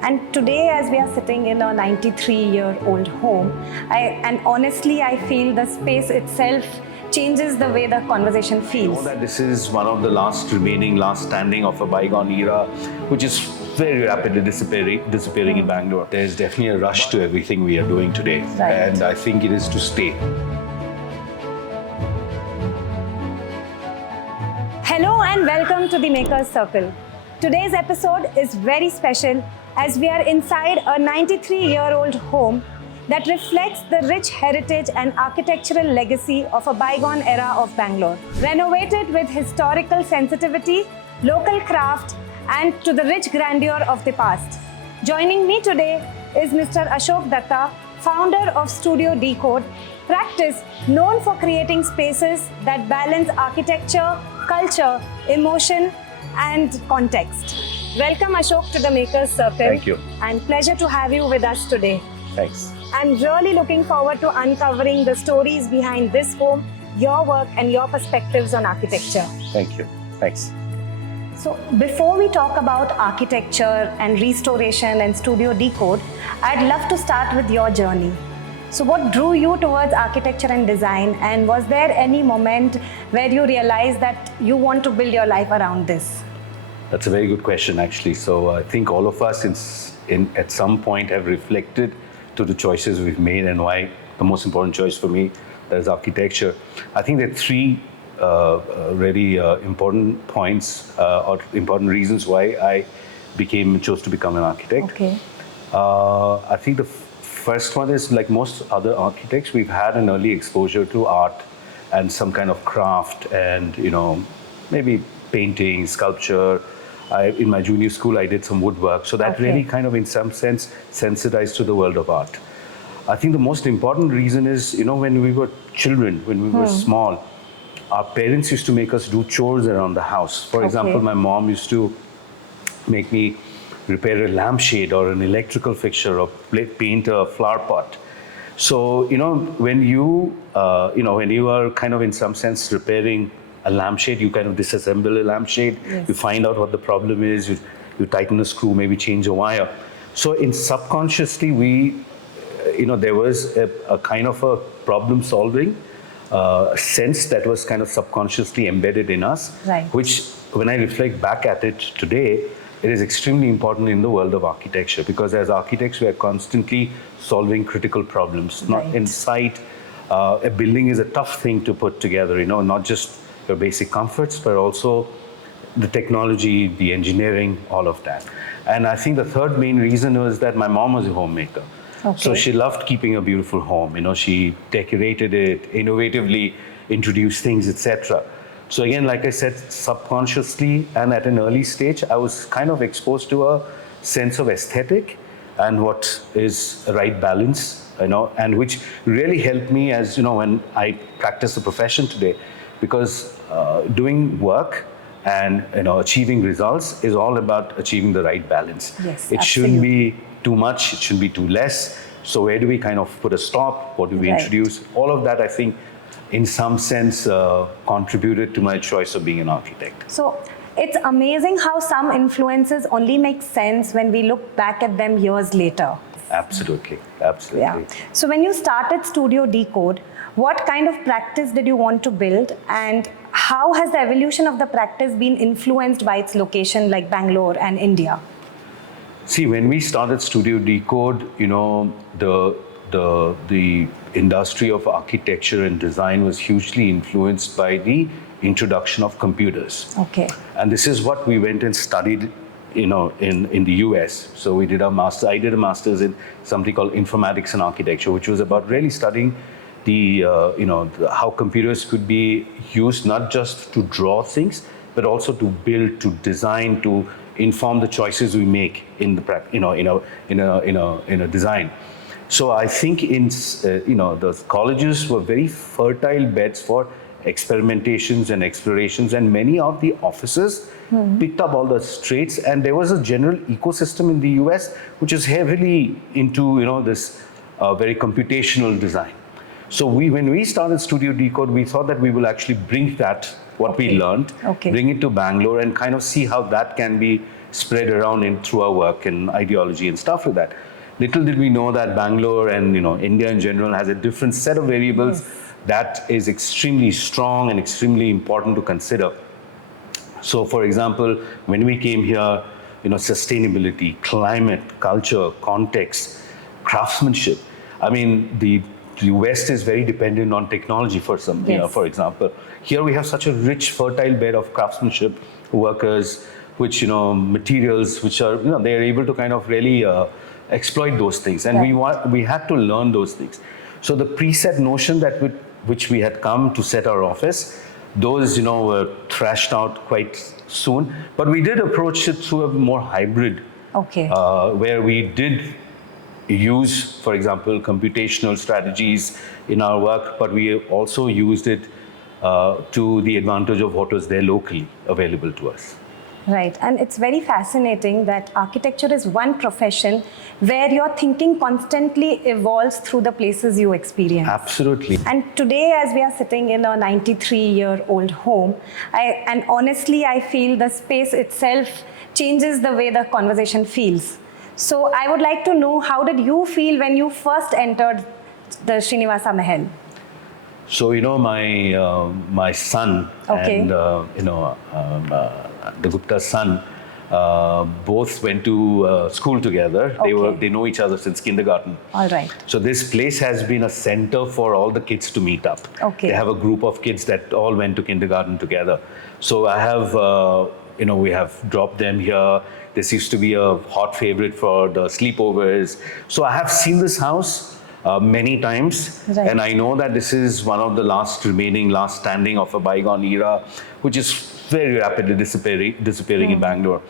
And today, as we are sitting in a 93-year-old home, and honestly, I feel the space itself changes the way the conversation feels. I know that this is one of the last standing of a bygone era, which is very rapidly disappearing in Bangalore. There's definitely a rush to everything we are doing today, Right. and I think it is to stay. Hello and welcome to the Maker's Circle. Today's episode is very special as we are inside a 93-year-old home that reflects the rich heritage and architectural legacy of a bygone era of Bangalore. Renovated with historical sensitivity, local craft, and to the rich grandeur of the past. Joining me today is Mr. Ashok Dutta, founder of Studio Decode, practice known for creating spaces that balance architecture, culture, emotion, and context. Welcome, Ashok, to the Maker's Circle. Thank you. And pleasure to have you with us today. Thanks. I'm really looking forward to uncovering the stories behind this home, your work, and your perspectives on architecture. Thank you. Thanks. So before we talk about architecture and restoration and Studio Decode, I'd love to start with your journey. So what drew you towards architecture and design, and was there any moment where you realized that you want to build your life around this? That's a very good question, actually. So I think all of us at some point have reflected to the choices we've made and why the most important choice for me is architecture. I think there are three really important points or important reasons why I chose to become an architect. Okay. I think the first one is, like most other architects, we've had an early exposure to art and some kind of craft and, maybe painting, sculpture. In my junior school, I did some woodwork. So that really kind of, in some sense, sensitized to the world of art. I think the most important reason is, when we were children, when we were small, our parents used to make us do chores around the house. For example, my mom used to make me repair a lampshade or an electrical fixture or paint a flower pot. So, when you are kind of in some sense repairing a lampshade, you kind of disassemble a lampshade, you find out what the problem is, you tighten a screw, maybe change a wire. So subconsciously, there was a kind of a problem solving sense that was kind of subconsciously embedded in us, which when I reflect back at it today, it is extremely important in the world of architecture, because as architects, we are constantly solving critical problems. Not in sight, a building is a tough thing to put together, not just your basic comforts, but also the technology, the engineering, all of that. And I think the third main reason was that my mom was a homemaker. So she loved keeping a beautiful home. She decorated it, innovatively introduced things, etc. So again, like I said, subconsciously and at an early stage, I was kind of exposed to a sense of aesthetic and what is a right balance, and which really helped me as, when I practice the profession today, because doing work and, achieving results is all about achieving the right balance. Yes, it shouldn't be too much, it shouldn't be too less. So where do we kind of put a stop? What do we introduce? All of that, I think, in some sense, contributed to my choice of being an architect. So it's amazing how some influences only make sense when we look back at them years later. Absolutely. Yeah. So when you started Studio Decode, what kind of practice did you want to build, and how has the evolution of the practice been influenced by its location like Bangalore and India? See, when we started Studio Decode, the industry of architecture and design was hugely influenced by the introduction of computers. Okay. And this is what we went and studied, in the US. So we did I did a master's in something called informatics and architecture, which was about really studying how computers could be used not just to draw things, but also to build, to design, to inform the choices we make in a design. So I think the colleges were very fertile beds for experimentations and explorations, and many of the offices picked up all the traits, and there was a general ecosystem in the US which is heavily into this very computational design. So when we started Studio Decode, we thought that we will actually bring that, what we learned, bring it to Bangalore and kind of see how that can be spread around through our work and ideology and stuff like that. Little did we know that Bangalore and India in general has a different set of variables that is extremely strong and extremely important to consider. So, for example, when we came here, sustainability, climate, culture, context, craftsmanship. I mean, the West is very dependent on technology for some, for example. Here we have such a rich, fertile bed of craftsmanship workers, which, materials, which are, they are able to kind of really exploit those things. And we had to learn those things. So the preset notion that which we had come to set our office, those, were thrashed out quite soon. But we did approach it through a more hybrid, where we did use, for example, computational strategies in our work, but we also used it to the advantage of what was there locally available to us. Right, and it's very fascinating that architecture is one profession where your thinking constantly evolves through the places you experience. Absolutely. And today, as we are sitting in a 93-year-old home, and honestly, I feel the space itself changes the way the conversation feels. So I would like to know, how did you feel when you first entered the Srinivasa Mahal? So, my son and, the Gupta's son, both went to school together. They know each other since kindergarten. All right. So this place has been a center for all the kids to meet up. They have a group of kids that all went to kindergarten together. So I have, we have dropped them here. This used to be a hot favorite for the sleepovers. So I have seen this house many times, and I know that this is one of the last standing of a bygone era, which is very rapidly disappearing in Bangalore.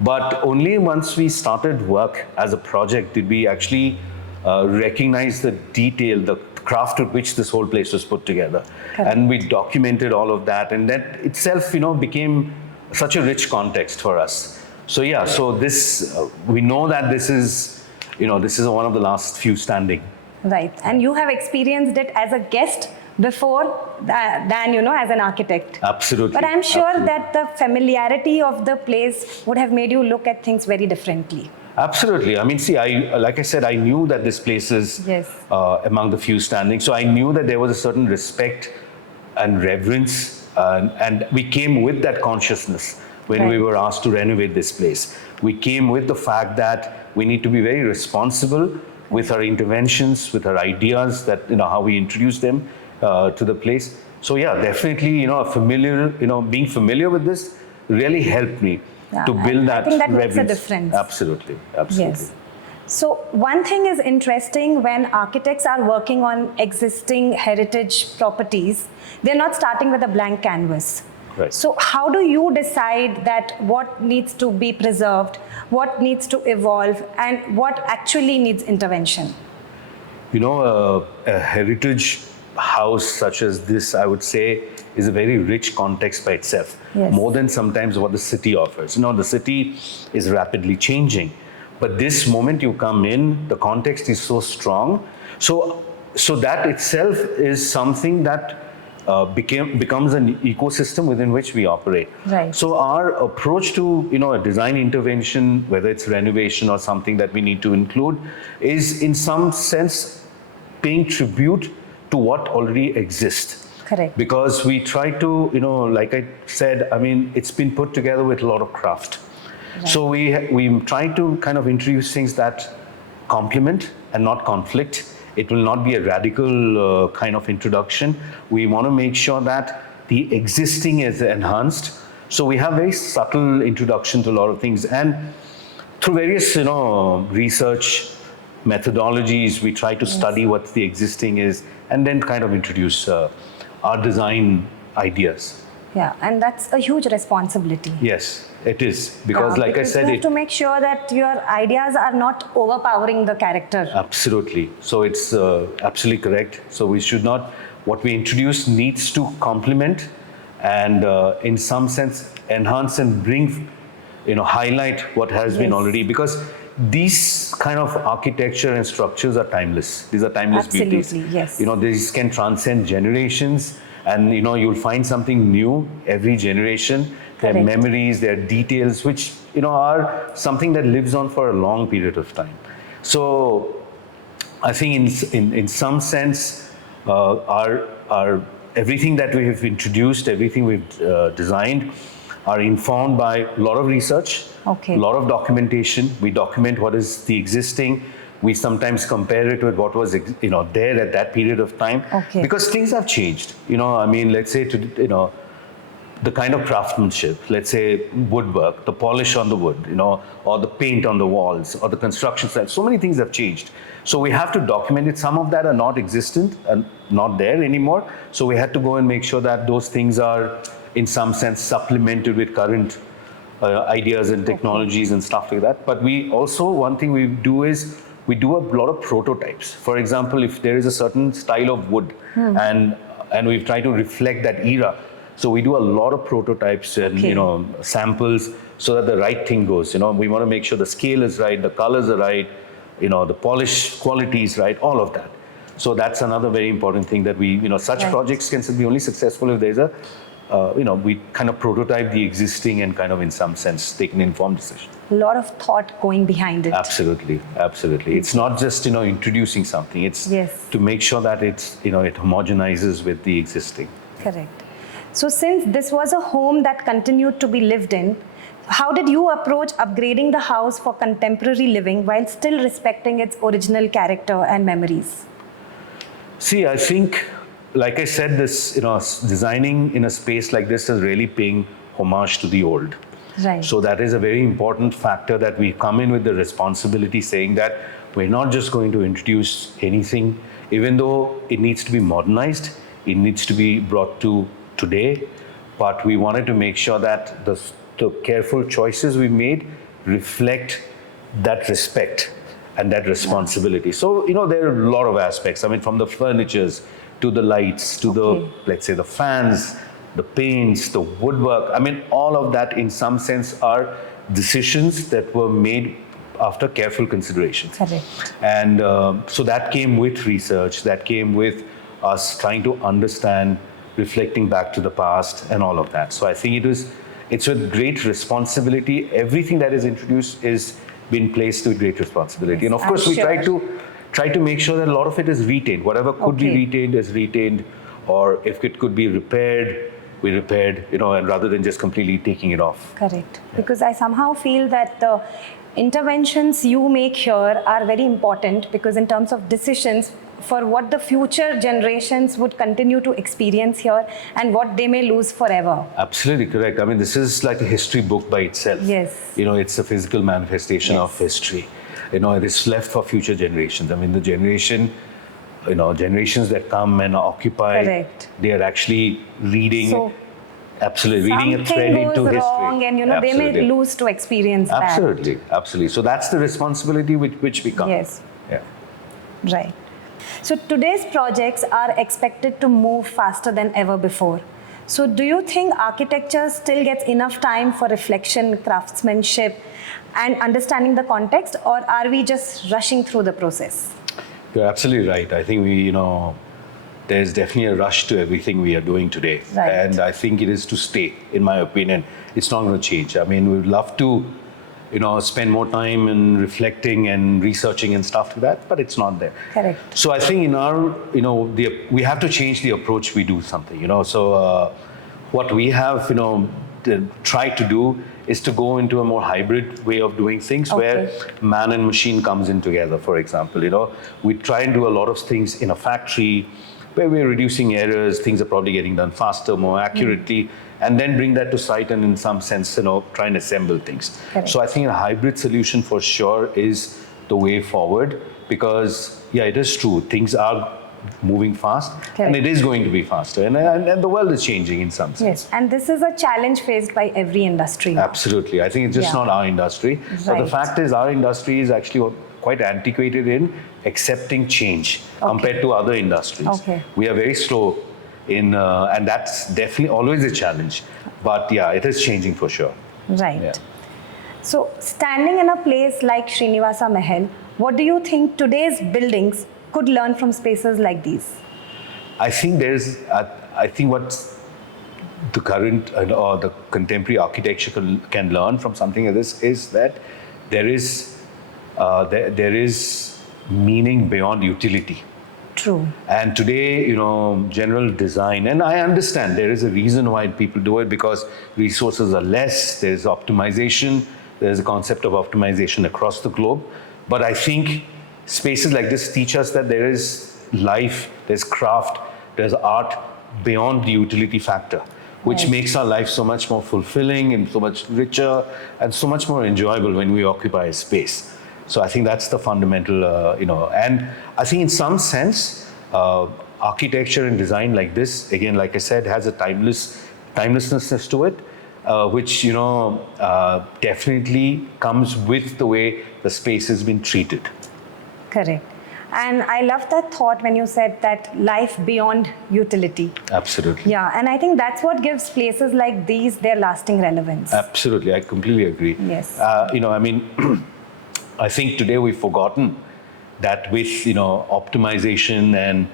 But only once we started work as a project did we actually recognize the detail, the craft with which this whole place was put together. And we documented all of that, and that itself, became such a rich context for us. So so this, we know that this is one of the last few standing. Right, and you have experienced it as a guest before than as an architect. Absolutely. But I'm sure that the familiarity of the place would have made you look at things very differently. Absolutely. I mean, see, like I said, I knew that this place is among the few standing. So I knew that there was a certain respect and reverence, and we came with that consciousness when we were asked to renovate this place. We came with the fact that we need to be very responsible with our interventions, with our ideas, that how we introduce them to the place. So definitely, being familiar with this really helped me to build that. I think that reverence. makes a difference. Absolutely. Yes. So one thing is interesting, when architects are working on existing heritage properties, they're not starting with a blank canvas. Right. So how do you decide that what needs to be preserved, what needs to evolve, and what actually needs intervention? A heritage house such as this, I would say, is a very rich context by itself, more than sometimes what the city offers. The city is rapidly changing, but this moment you come in, the context is so strong. So that itself is something that becomes an ecosystem within which we operate. Right. So our approach to a design intervention, whether it's renovation or something that we need to include, is in some sense paying tribute to what already exists. Correct. Because we try to, like I said, I mean, it's been put together with a lot of craft. Right. So we try to kind of introduce things that complement and not conflict. It will not be a radical kind of introduction. We want to make sure that the existing is enhanced. So we have very subtle introduction to a lot of things. And through various, research methodologies, we try to study what the existing is and then kind of introduce our design ideas. Yeah, and that's a huge responsibility. Yes, it is. Because like I said, you have to make sure that your ideas are not overpowering the character. Absolutely. So it's absolutely correct. So we should not, what we introduce needs to complement and in some sense enhance and bring, highlight what has been already, because these kind of architecture and structures are timeless. These are timeless beauties. Absolutely, yes. These can transcend generations. And you'll find something new every generation. Their Correct. memories, their details, which are something that lives on for a long period of time. So I think in some sense, our everything that we have introduced, everything we've designed, are informed by a lot of research, Okay. a lot of documentation. We document what is the existing. We sometimes compare it with what was there at that period of time, Okay. because things have changed. Let's say the kind of craftsmanship, let's say woodwork, the polish on the wood, or the paint on the walls, or the construction side. So many things have changed. So we have to document it. Some of that are not existent and not there anymore. So we had to go and make sure that those things are, in some sense, supplemented with current ideas and technologies and stuff like that. But we also, one thing we do is we do a lot of prototypes. For example, if there is a certain style of wood and we've tried to reflect that era, so we do a lot of prototypes and samples so that the right thing goes. We want to make sure the scale is right, the colors are right, the polish quality is right, all of that. So that's another very important thing that we, such projects can be only successful if there's a, we kind of prototype the existing and kind of in some sense take an informed decision. A lot of thought going behind it. Absolutely, absolutely. It's not just, introducing something. It's to make sure that it's, it homogenizes with the existing. Correct. So since this was a home that continued to be lived in, how did you approach upgrading the house for contemporary living while still respecting its original character and memories? See, I think, like I said, this, designing in a space like this is really paying homage to the old. Right. So that is a very important factor, that we come in with the responsibility, saying that we're not just going to introduce anything, even though it needs to be modernized, it needs to be brought to today, but we wanted to make sure that the careful choices we made reflect that respect and that responsibility. So, there are a lot of aspects. I mean, from the furnitures to the lights, to the, let's say, the fans, the paints, the woodwork. I mean, all of that in some sense are decisions that were made after careful consideration. Correct. And so that came with research, that came with us trying to understand, reflecting back to the past and all of that. So I think it's with great responsibility. Everything that is introduced is been placed with great responsibility. And of course, we try to make sure that a lot of it is retained. Whatever could be retained is retained, or if it could be repaired, we repaired, and rather than just completely taking it off. Correct. Because I somehow feel that the interventions you make here are very important, because in terms of decisions for what the future generations would continue to experience here and what they may lose forever. Absolutely correct. I mean, this is like a history book by itself. Yes. It's a physical manifestation of history. It is left for future generations. I mean, the generations that come and occupy, they are actually reading, reading a thread into history. Wrong and they may lose to experience that. Absolutely. So that's the responsibility with which we come. Yes. Yeah. Right. So today's projects are expected to move faster than ever before. So do you think architecture still gets enough time for reflection, craftsmanship, and understanding the context, or are we just rushing through the process? You're absolutely right. I think there's definitely a rush to everything we are doing today. Right. And I think it is to stay, in my opinion. It's not going to change. I mean, we'd love to, spend more time in reflecting and researching and stuff like that, but it's not there. Correct. So I think in our, we have to change the approach we do something, So what we have, tried to do is to go into a more hybrid way of doing things, where man and machine comes in together, for example. We try and do a lot of things in a factory where we're reducing errors, things are probably getting done faster, more accurately, and then bring that to site and in some sense, try and assemble things. Correct. So I think a hybrid solution for sure is the way forward, because, it is true, things are moving fast. Correct. And it is going to be faster, and the world is changing in some sense. Yes, and this is a challenge faced by every industry now. Absolutely. I think it's just not our industry. But the fact is, our industry is actually quite antiquated in accepting change compared to other industries. We are very slow in, and that's definitely always a challenge. But it is changing for sure. Right. Yeah. So standing in a place like Srinivasa Mahal, what do you think today's buildings could learn from spaces like these? I think there's, I think what the current or the contemporary architecture can learn from something like this is that there is meaning beyond utility. True. And today, general design, and I understand there is a reason why people do it, because resources are less, there's optimization, there's a concept of optimization across the globe. But I think spaces like this teach us that there is life, there's craft, there's art beyond the utility factor, which Right. makes our life so much more fulfilling and so much richer and so much more enjoyable when we occupy a space. So I think that's the fundamental, and I think in some sense, architecture and design like this, again, like I said, has a timelessness to it, which, definitely comes with the way the space has been treated. Correct. And I love that thought when you said that life beyond utility. Absolutely. Yeah, and I think that's what gives places like these their lasting relevance. Absolutely. I completely agree. Yes. I think today we've forgotten that with, optimization and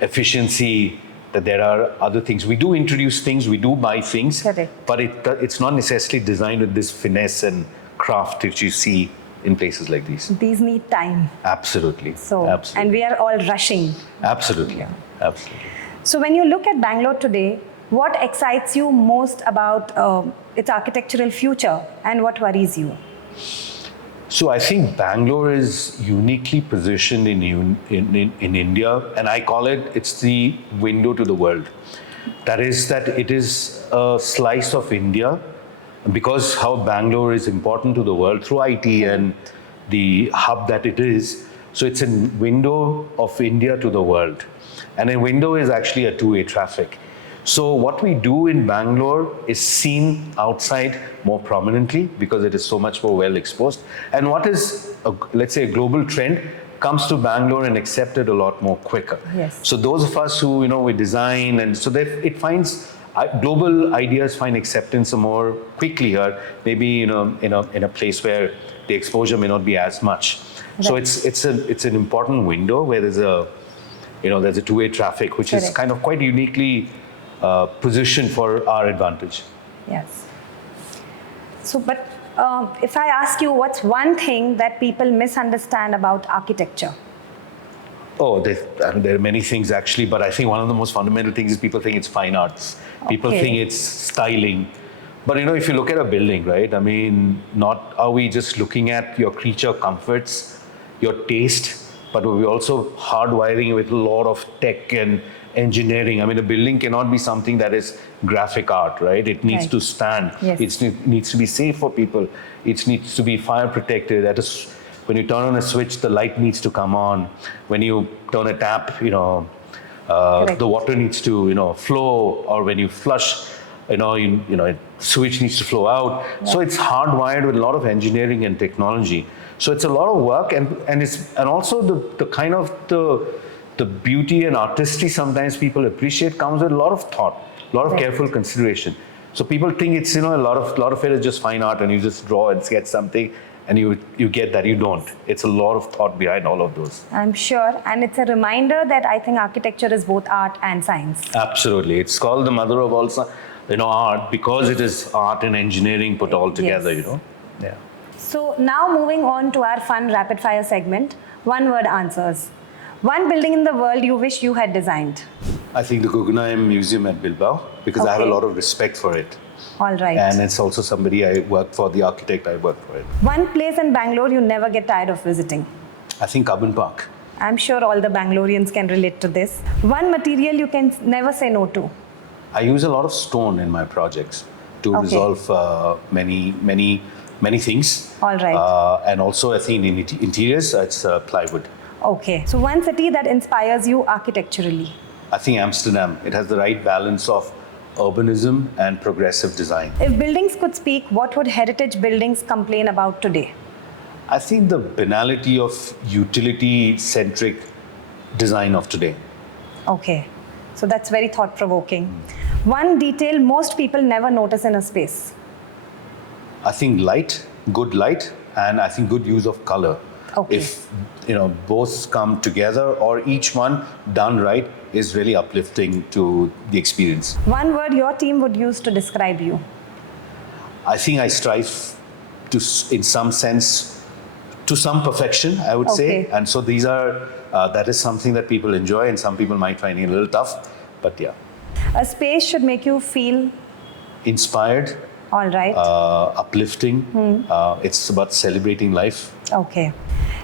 efficiency, that there are other things. We do introduce things, we do buy things, Correct. but it's not necessarily designed with this finesse and craft which you see in places like these. These need time. Absolutely. Absolutely. And we are all rushing. Absolutely. Yeah. Absolutely. So when you look at Bangalore today, what excites you most about its architectural future and what worries you? So I think Bangalore is uniquely positioned in India, and I call it's the window to the world. That is that it is a slice of India, because how Bangalore is important to the world through IT and the hub that it is. So it's a window of India to the world. And a window is actually a two-way traffic. So what we do in Bangalore is seen outside more prominently because it is so much more well exposed. And what is, let's say, a global trend comes to Bangalore and accepted a lot more quicker. Yes. So those of us who, we design, and so that it finds, global ideas find acceptance more quickly here, maybe, in a place where the exposure may not be as much. Right. So it's an important window where there's a two-way traffic, which is kind of quite uniquely positioned for our advantage. Yes. So, but if I ask you, what's one thing that people misunderstand about architecture? Oh, there are many things actually, but I think one of the most fundamental things is people think it's fine arts. People think it's styling. But if you look at a building, right? I mean, not are we just looking at your creature comforts, your taste, but we're also hardwiring with a lot of tech and engineering. I mean, a building cannot be something that is graphic art, right? It needs to stand. Yes. It needs to be safe for people. It needs to be fire protected. When you turn on a switch, the light needs to come on. When you turn a tap, the water needs to, flow. Or when you flush, switch needs to flow out. Yeah. So it's hardwired with a lot of engineering and technology. So it's a lot of work, and also the kind of the beauty and artistry sometimes people appreciate comes with a lot of thought, a lot of careful consideration. So people think it's a lot of it is just fine art and you just draw and sketch something and you get that. You don't. It's a lot of thought behind all of those. I'm sure, and it's a reminder that I think architecture is both art and science. Absolutely, it's called the mother of all art because it is art and engineering put all together. Yeah. So now moving on to our fun rapid fire segment, one word answers. One building in the world you wish you had designed. I think the Guggenheim Museum at Bilbao, because I have a lot of respect for it. All right. And it's also somebody I work for, the architect I work for it. One place in Bangalore you never get tired of visiting. I think Carbon Park. I'm sure all the Bangaloreans can relate to this. One material you can never say no to. I use a lot of stone in my projects to resolve many things. All right. And also I think in interiors, it's plywood. Okay. So one city that inspires you architecturally. I think Amsterdam. It has the right balance of urbanism and progressive design. If buildings could speak, what would heritage buildings complain about today? I think the banality of utility-centric design of today. Okay. So that's very thought-provoking. One detail most people never notice in a space. I think light, good light, and I think good use of color. Okay. If both come together or each one done right is really uplifting to the experience. One word your team would use to describe you. I think I strive to, in some sense, to some perfection, I would say. Okay. And so these are, that is something that people enjoy and some people might find it a little tough, but yeah. A space should make you feel Inspired, all right. uplifting. It's about celebrating life. Okay.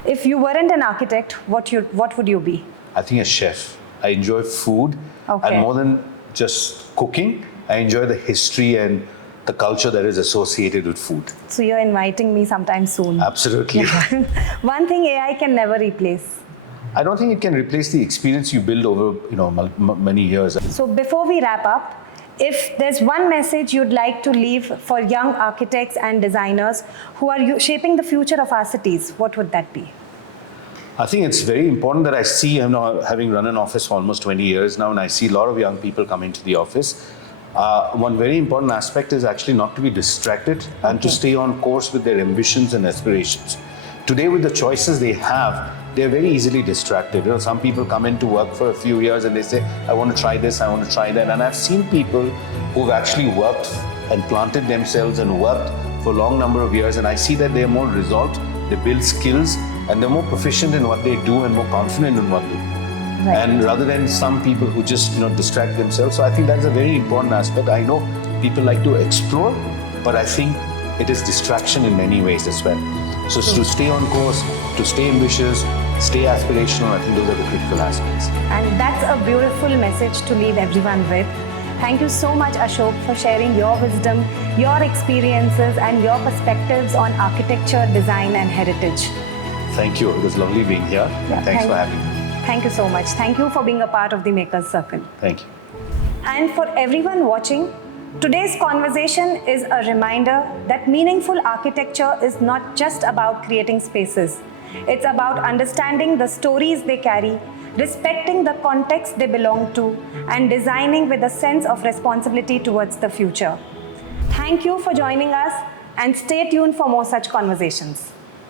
If you weren't an architect, what would you be? I think a chef. I enjoy food. Okay. And more than just cooking, I enjoy the history and the culture that is associated with food. So you're inviting me sometime soon. Absolutely. One thing AI can never replace. I don't think it can replace the experience you build over many years. So before we wrap up, if there's one message you'd like to leave for young architects and designers who are shaping the future of our cities, what would that be? I think it's very important that I see, having run an office for almost 20 years now, and I see a lot of young people come into the office. One very important aspect is actually not to be distracted and to stay on course with their ambitions and aspirations. Today, with the choices they have, they're very easily distracted. Some people come in to work for a few years and they say, I want to try this, I want to try that. And I've seen people who've actually worked and planted themselves and worked for a long number of years, and I see that they're more resolved, they build skills, and they're more proficient in what they do and more confident in what they do. Right. And rather than some people who just distract themselves. So I think that's a very important aspect. I know people like to explore, but I think it is distraction in many ways as well. So to stay on course, to stay ambitious, stay aspirational, I think those are the critical aspects. And that's a beautiful message to leave everyone with. Thank you so much, Ashok, for sharing your wisdom, your experiences, and your perspectives on architecture, design, and heritage. Thank you. It was lovely being here. Thanks for having me. Thank you so much. Thank you for being a part of the Makers Circle. Thank you. And for everyone watching, today's conversation is a reminder that meaningful architecture is not just about creating spaces. It's about understanding the stories they carry, respecting the context they belong to, and designing with a sense of responsibility towards the future. Thank you for joining us, and stay tuned for more such conversations.